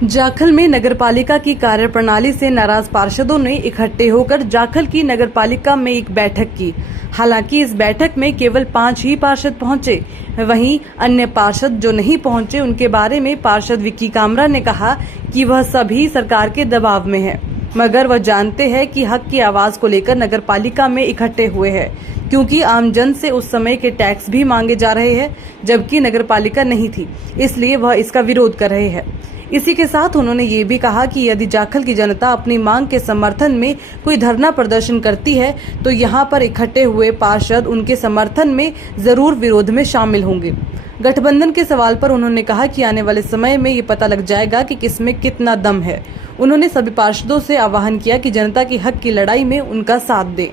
जाखल में नगरपालिका की कार्यप्रणाली से नाराज पार्षदों ने इकट्ठे होकर जाखल की नगरपालिका में एक बैठक की। हालांकि इस बैठक में केवल 5 ही पार्षद पहुंचे। वहीं अन्य पार्षद जो नहीं पहुंचे उनके बारे में पार्षद विक्की कामरा ने कहा कि वह सभी सरकार के दबाव में है, मगर वह जानते हैं कि हक की आवाज को लेकर नगरपालिका में इकट्ठे हुए हैं, क्योंकि आमजन से उस समय के टैक्स भी मांगे जा रहे हैं जबकि नगरपालिका नहीं थी, इसलिए वह इसका विरोध कर रहे हैं। इसी के साथ उन्होंने ये भी कहा कि यदि जाखल की जनता अपनी मांग के समर्थन में कोई धरना प्रदर्शन करती है तो यहाँ पर इकट्ठे हुए पार्षद उनके समर्थन में जरूर विरोध में शामिल होंगे। गठबंधन के सवाल पर उन्होंने कहा कि आने वाले समय में ये पता लग जाएगा कि किसमें कितना दम है। उन्होंने सभी पार्षदों से आह्वान किया कि जनता की हक की लड़ाई में उनका साथ दें।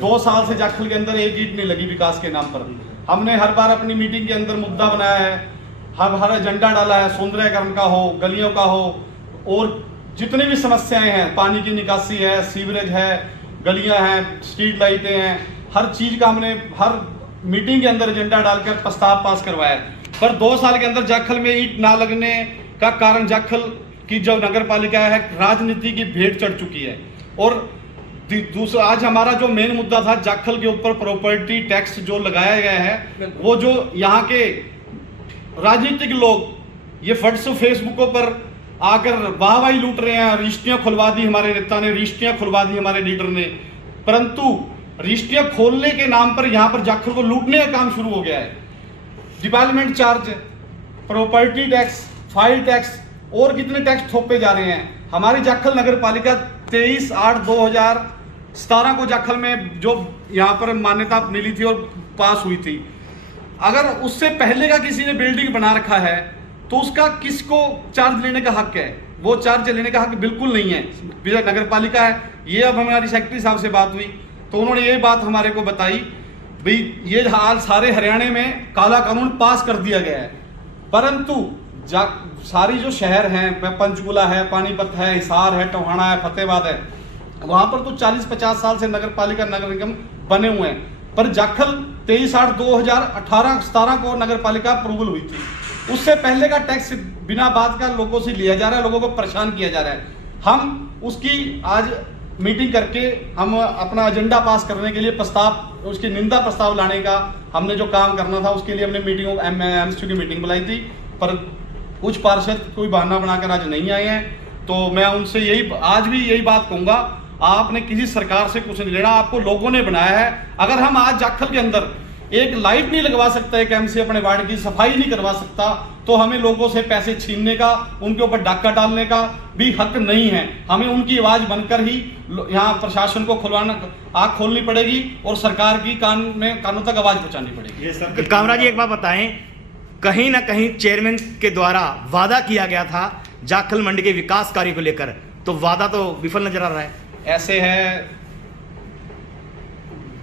2 साल से जाखल के अंदर एक ईंट नहीं लगी विकास के नाम पर। हमने हर बार अपनी मीटिंग के अंदर मुद्दा बनाया है, हर एजेंडा डाला है, सौंदर्यीकरण का हो, गलियों का हो, और जितनी भी समस्याएं हैं, पानी की निकासी है, सीवरेज है, गलियां हैं, स्ट्रीट लाइटें हैं, हर चीज का हमने हर मीटिंग के अंदर एजेंडा डालकर प्रस्ताव पास करवाया। पर 2 साल के अंदर जाखल में ईंट ना लगने का कारण जाखल की जो नगर पालिका है राजनीति की भेंट चढ़ चुकी है। और दूसरा आज हमारा जो मेन मुद्दा था जाखल के ऊपर प्रॉपर्टी टैक्स जो लगाया गया है, वो जो यहाँ के राजनीतिक लोग ये फट्स फेसबुकों पर आकर वाहवाही लूट रहे हैं। रजिस्ट्रियां खुलवा दी हमारे नेता ने, रजिस्ट्रियां खुलवा दी हमारे लीडर ने, परंतु रजिस्ट्रियां खोलने के नाम पर यहाँ पर जाखल को लूटने का काम शुरू हो गया है। Development charge, property tax, file tax और कितने टैक्स थोपे जा रहे हैं। हमारी जाखल नगर पालिका 23/8/2017 को जाखल में जो यहाँ पर मान्यता मिली थी और पास हुई थी, अगर उससे पहले का किसी ने बिल्डिंग बना रखा है तो उसका किसको चार्ज लेने का हक है? वो चार्ज लेने का हक बिल्कुल नहीं है, नगर पालिका है। ये अब हमारी सेक्रेटरी साहब से बात हुई तो उन्होंने ये बात हमारे को बताई, भाई ये हाल सारे हरियाणा में काला कानून पास कर दिया गया है, परंतु सारी जो शहर हैं, पंचकुला है, पानीपत है, हिसार है, टोहाना है, फतेहाबाद है, वहां पर तो 40-50 साल से नगर पालिका नगर निगम बने हुए हैं। पर जाखल 23/8/2018-17 को नगर पालिका अप्रूवल हुई थी, उससे पहले का टैक्स बिना बात का लोगों से लिया जा रहा है, लोगों को परेशान किया जा रहा है। हम उसकी आज मीटिंग करके हम अपना एजेंडा पास करने के लिए प्रस्ताव, उसकी निंदा प्रस्ताव लाने का हमने जो काम करना था उसके लिए हमने मीटिंग एमएसयू की मीटिंग बुलाई थी, पर कुछ पार्षद कोई बहाना बनाकर आज नहीं आए हैं। तो मैं उनसे आज भी यही बात कहूंगा, आपने किसी सरकार से कुछ नहीं लेना, आपको लोगों ने बनाया है। अगर हम आज जाखल के अंदर एक लाइट नहीं लगवा सकता, एक एमसी अपने वार्ड की सफाई नहीं करवा सकता, तो हमें लोगों से पैसे छीनने का, उनके ऊपर डाका डालने का भी हक नहीं है। हमें उनकी आवाज बनकर ही यहाँ प्रशासन को आँख खोलनी पड़ेगी और सरकार की कानों तक आवाज पहुंचानी पड़ेगी। कामरा जी, एक बात बताएं, कहीं ना कहीं चेयरमैन के द्वारा वादा किया गया था जाखल मंडी के विकास कार्य को लेकर, तो वादा तो विफल नजर आ रहा है। ऐसे है,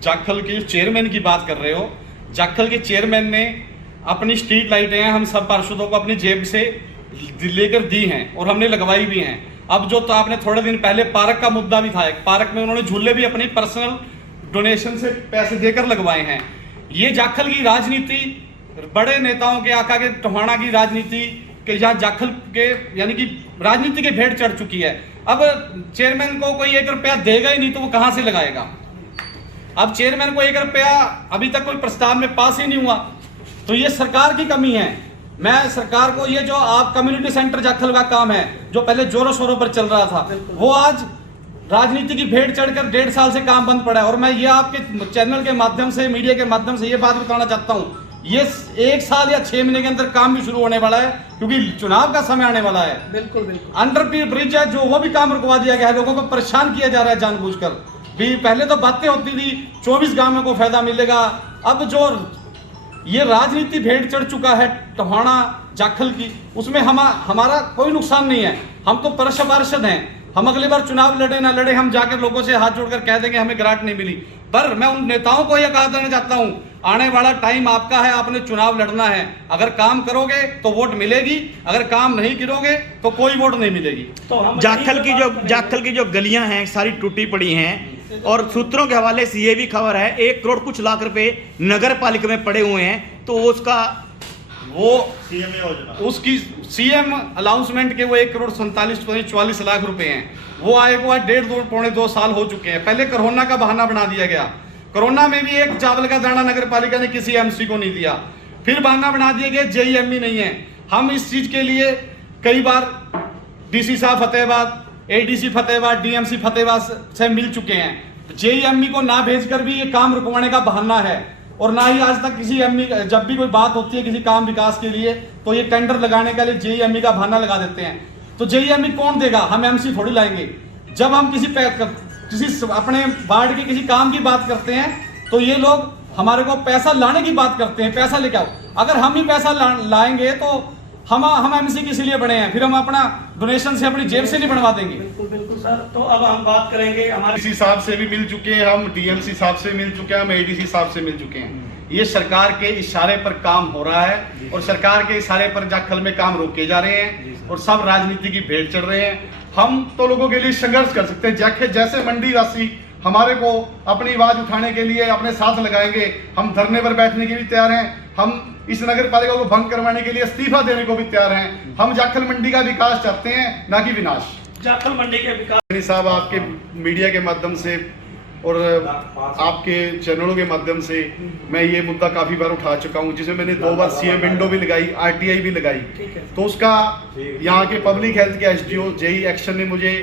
जाखल के चेयरमैन की बात कर रहे हो, जाखल के चेयरमैन ने अपनी स्ट्रीट लाइटें हैं हम सब पार्षदों को अपनी जेब से लेकर दी हैं और हमने लगवाई भी हैं। अब जो तो आपने थोड़े दिन पहले पार्क का मुद्दा भी था, एक पार्क में उन्होंने झूले भी अपनी पर्सनल डोनेशन से पैसे देकर लगवाए हैं। ये जाखल की राजनीति, बड़े नेताओं के आका के टोहाना की राजनीति के यहाँ जाखल के यानी कि राजनीति की भेंट चढ़ चुकी है। अब चेयरमैन को कोई 1 रुपया देगा ही नहीं तो वो कहां से लगाएगा? अब चेयरमैन को 1 रुपया अभी तक कोई प्रस्ताव में पास ही नहीं हुआ, तो ये सरकार की कमी है। मैं सरकार को ये जो आप कम्युनिटी सेंटर जाखल का काम है जो पहले जोरों शोरों पर चल रहा था, वो आज राजनीति की भेंट चढ़कर 1.5 साल से काम बंद पड़ा है। और मैं ये आपके चैनल के माध्यम से, मीडिया के माध्यम से ये बात बताना चाहता हूँ, ये 1 साल या 6 महीने के अंदर काम भी शुरू होने वाला है, क्योंकि चुनाव का समय आने वाला है। बिल्कुल बिल्कुल। अंडर ब्रिज है जो, वो भी काम रुकवा दिया गया है, लोगों को परेशान किया जा रहा है जानबूझकर। भी पहले तो बातें होती थी 24 गांवों को फायदा मिलेगा, अब जो ये राजनीति भेंट चढ़ चुका है टोहाना जाखल की, उसमें हमारा कोई नुकसान नहीं है। हम तो पार्षद हैं, हम अगली बार चुनाव लड़े ना लड़े, हम जाकर लोगों से हाथ जोड़कर कह देंगे हमें ग्रांट नहीं मिली। पर मैं उन नेताओं को यह कह देना चाहता हूं, आने वाला टाइम आपका है, आपने चुनाव लड़ना है। अगर काम करोगे तो वोट मिलेगी, अगर काम नहीं करोगे तो कोई वोट नहीं मिलेगी। तो जाखल की जो गलियां हैं सारी टूटी पड़ी हैं, और सूत्रों के हवाले से ये भी खबर है 1 करोड़ कुछ लाख रुपए नगर पालिका में पड़े हुए हैं, तो उसका वो सीएम योजना उसकी सीएम अनाउंसमेंट के वो 1,47,44 लाख रुपए हैं। वो आए को आज 1.5-2 साल हो चुके हैं। पहले कोरोना का बहाना बना दिया गया, कोरोना में भी एक चावल का दाना नगर पालिका ने किसी एमसी को नहीं दिया। फिर बहाना बना दिया गया जेईएमई नहीं है। हम इस चीज के लिए कई बार डीसी साहब फतेहाबाद, एडीसी फतेहाबाद, डीएमसी फतेहाबाद से मिल चुके हैं। जेईएमई को ना भेजकर भी ये काम रुकवाने का बहाना है, और ना ही आज तक किसी एमई, जब भी कोई बात होती है किसी काम विकास के लिए तो ये टेंडर लगाने के लिए जेईएमई का बहाना लगा देते हैं। तो जेईएमई कौन देगा? हम एमसी थोड़ी लाएंगे। जब हम किसी अपने वार्ड के किसी काम की बात करते हैं तो ये लोग हमारे को पैसा लाने की बात करते हैं, पैसा लेके आओ। अगर हम ही पैसा लाएंगे तो हम एमसी किस लिए बने हैं? फिर हम अपना डोनेशन से अपनी जेब से नहीं बनवा देंगे। बिल्कुल बिल्कुल सर। तो अब हम बात करेंगे हमारे डीसी साहब से भी मिल चुके हैं, हम डीएमसी साहब से मिल चुके हैं, हम एडीसी साहब से मिल चुके हैं। ये सरकार के इशारे पर काम हो रहा है और सरकार के इशारे पर जाखल में काम रोके जा रहे हैं और सब राजनीति की भेंट चढ़ रहे हैं। हम तो लोगों के लिए संघर्ष कर सकते हैं। जैसे मंडी वासी हमारे को अपनी आवाज उठाने के लिए अपने साथ लगाएंगे, हम धरने पर बैठने के भी तैयार हैं। हम इस नगर पालिका को भंग करवाने के लिए इस्तीफा देने को भी तैयार हैं। हम जाखल मंडी का विकास चाहते हैं, ना कि विनाश। जाखल मंडी के विकास साहब, आपके मीडिया के माध्यम से और आपके चैनलों के माध्यम से मैं ये मुद्दा काफी बार उठा चुका हूँ, जिसमें मैंने 2 बार सीएम विंडो भी लगाई, आरटीआई भी लगाई। तो उसका यहाँ के पब्लिक हेल्थ के एसडीओ जेई एक्शन ने मुझे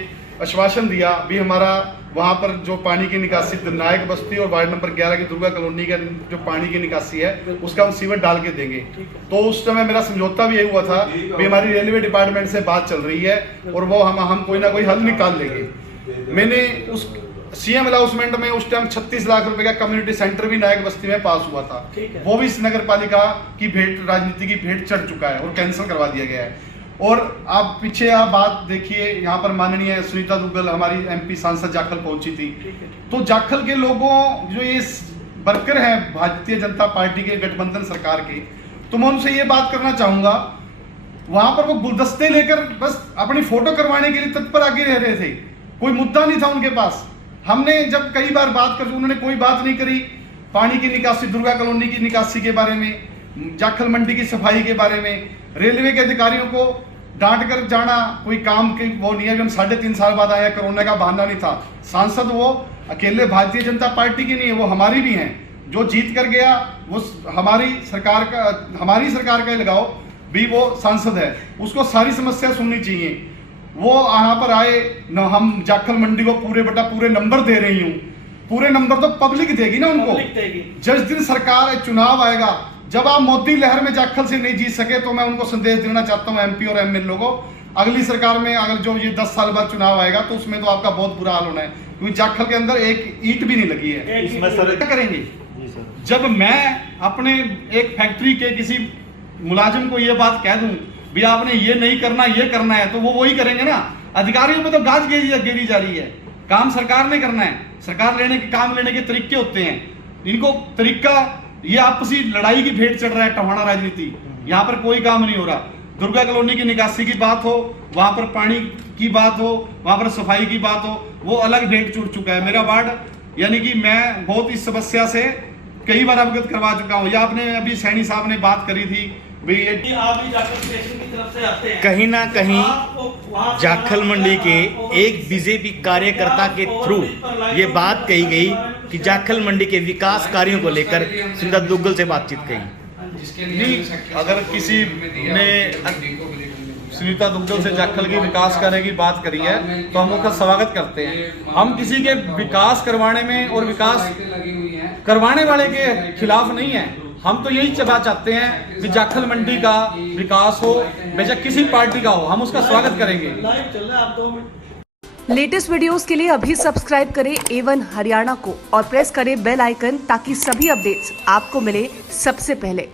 आश्वासन दिया भी हमारा वहाँ पर जो पानी की निकासी नायक बस्ती और वार्ड नंबर 11 की दुर्गा कॉलोनी का जो पानी की निकासी है उसका हम सीवर डाल के देंगे। तो उस समय मेरा समझौता भी यही हुआ था भी हमारी रेलवे डिपार्टमेंट से बात चल रही है और वो हम कोई ना कोई हल निकाल लेंगे। मैंने उस सीएम अनाउंसमेंट में उस टाइम 36 लाख रुपए का कम्युनिटी सेंटर भी नायक बस्ती में पास हुआ था। वो भी इस नगर पालिका की भेंट, राजनीति की भेंट चढ़ चुका है और कैंसिल करवा दिया गया है। और आप पीछे आप बात देखिए, यहाँ पर माननीय सुनीता दुग्गल हमारी एमपी सांसद जाखल पहुंची थी। तो जाखल के लोगों जो ये वर्कर हैं भारतीय जनता पार्टी के गठबंधन सरकार के, तो मैं उनसे ये बात करना चाहूंगा, वहां पर वो गुलदस्ते लेकर बस अपनी फोटो करवाने के लिए तत्पर आगे रह रहे थे, कोई मुद्दा नहीं था उनके पास। हमने जब कई बार बात कर, उन्होंने कोई बात नहीं करी। पानी की निकासी, दुर्गा कॉलोनी की निकासी के बारे में, जाखल मंडी की सफाई के बारे में, रेलवे के अधिकारियों को डांट कर जाना कोई काम की वो नहीं है। हम 3.5 साल बाद आए, कोरोना का बहाना नहीं था। सांसद वो अकेले भारतीय जनता पार्टी की नहीं है, वो हमारी भी हैं। जो जीत कर गया वो हमारी सरकार का लगाओ भी वो सांसद है, उसको सारी समस्या सुननी चाहिए। वो यहाँ पर आए न, हम जाखल मंडी को पूरे नंबर दे रही हूँ। पूरे नंबर तो पब्लिक देगी ना उनको। जिस दिन सरकार चुनाव आएगा, जब आप मोदी लहर में जाखल से नहीं जीत सके, तो मैं उनको संदेश देना चाहता हूं एमपी और एमएलए को, अगली सरकार में अगर जो ये 10 साल बाद चुनाव आएगा तो उसमें तो आपका बहुत बुरा हाल होना है, क्योंकि जाखल के अंदर एक ईंट भी नहीं लगी है। इसमें सर क्या करेंगे? जब मैं अपने एक फैक्ट्री के किसी मुलाजिम को ये बात कह दूं भी आपने ये नहीं करना, ये करना है, तो वो वही करेंगे ना। अधिकारियों पे तो गाज गेरी जा रही है। काम सरकार ने करना है। सरकार काम लेने के तरीके होते हैं। इनको तरीका, ये आपसी लड़ाई की भेंट चढ़ रहा है, टवाना राजनीति। यहाँ पर कोई काम नहीं हो रहा। दुर्गा कॉलोनी की निकासी की बात हो, वहां पर पानी की बात हो, वहां पर सफाई की बात हो, वो अलग भेंट जुड़ चुका है। मेरा वार्ड, यानी कि मैं बहुत इस समस्या से कई बार अवगत करवा चुका हूँ। या आपने अभी सैनी साहब ने बात करी थी भाई, आप भी जाखल स्टेशन की तरफ से आते हैं, कहीं ना कहीं जाखल मंडी के एक बीजेपी कार्यकर्ता के थ्रू ये बात कही गई कि जाखल मंडी के विकास कार्यों को लेकर सुनीता दुग्गल से बातचीत कही। नहीं, अगर किसी ने सुनीता दुग्गल से जाखल की विकास करने की बात करी है तो हम उसका स्वागत करते हैं। हम किसी के विकास करवाने में और विकास करवाने वाले के खिलाफ नहीं है। हम तो यही चाहते हैं कि जाखल मंडी का विकास हो, बेशक किसी पार्टी का हो, हम उसका स्वागत करेंगे। लाइव चल रहा है, आप 2 मिनट। लेटेस्ट वीडियोस के लिए अभी सब्सक्राइब करें A1 हरियाणा को और प्रेस करें बेल आइकन ताकि सभी अपडेट्स आपको मिले सबसे पहले।